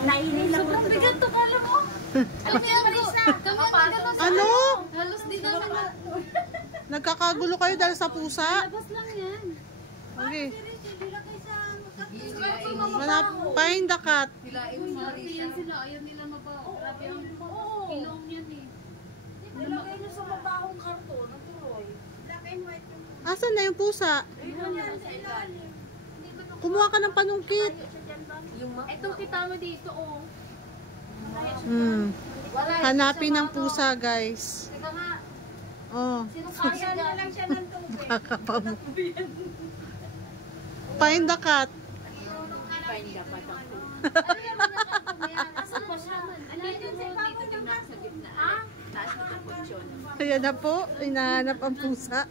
Nainin lang sobrang bigat to, kala mo. Ano? Halos di namin na. Nagkakagulo kayo dahil sa pusa? Labas lang yan. Okay. Find the cat. Marami yan sila. Ayaw nila mabaho. Grabe ang ilong yan eh. Nilagay niyo sa mabahong karton. Natuloy. Black and white yung... Asan na yung pusa? Kumuha ka ng panungkit. Ito kita mo dito oh. Hanapin ng pusa, guys. Teka nga. Oh. Sinukasyan na lang siya ng tubig. Find the cat. Ano yan mga kapumayan? Asan ba siya? Ano yun dito din sa gitna? Taas na ng kutsyon. Ayan na po. Hinahanap ang pusa.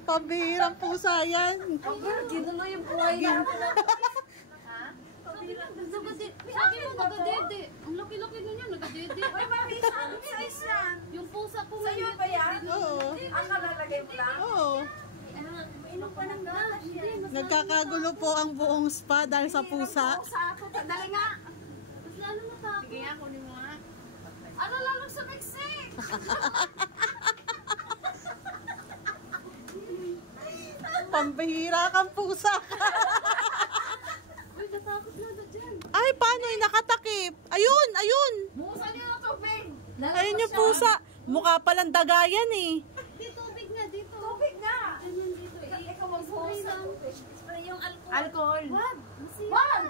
Pambihirang pusa yan. Gino na yung buhay na. Sabi mo nagadede. Ang laki-laki na niya, nagadede. Uy, mami, saan size yan? Yung pusa ko Sa'yo ba yan? Oo. Ang kalalagay mo lang? Oo. Inom pa ng galas yan. Nagkakagulo po ang buong spa dahil sa pusa. Sa ako, dali nga. Mas lalo na tapos. Sige nga, kunin mo nga. Ano lalo sa Mexic? Pambihira kang pusa. Uy, natakot na na dyan. Ay, paano yung nakatakip? Ayun, ayun. Bukasan niyo ng tubig. Ayun yung pusa. Mukha palang dagayan eh. Di tubig na dito. Tubig na. Ganyan dito eh. Ikaw magbuhos Spray ng lang. tubig. Spray yung alcohol. Alcohol. Wag. Masira. Wag!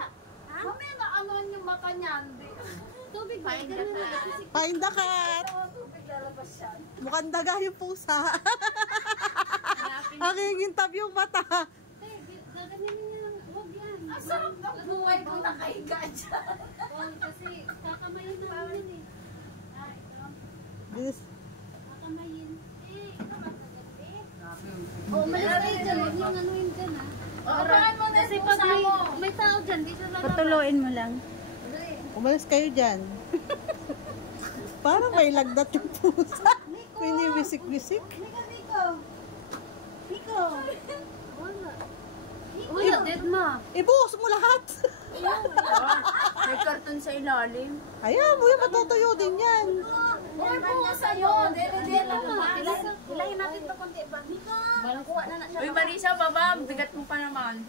Mamaya na anoan yung mata niyan. Tubig ba? Ganun na. Find the cat. Ito ang tubig lalabas yan. Mukhang daga yung pusa. Nakikintab yung mata. Gaganyanin niya lang. Huwag yan. Ang sarap ng buhay kung nakahiga dyan. Huwag kasi kakamayin namin yan eh. This. Kakamayin. Oh, malis kayo dyan. Huwag niyong anuin dyan ha. Orahan mo na Kasi yung pag pusa mo. may tao dyan, di siya lalabas. Patuloyin mo lang. Umalis kayo dyan. Parang may lagdat yung pusa. Piniwisik-wisik. Nico. Nico. Wala. Wala, dead ma. Ibuhos mo lahat. May karton sa ilalim. Ayan, buhay matutuyo din yan. Uy, bukasan mo. Dili lang naman. Ilahin natin ito konti ba? Nico. Kuha na na siya. Uy, Marisa, baba. Bigat mo pa naman.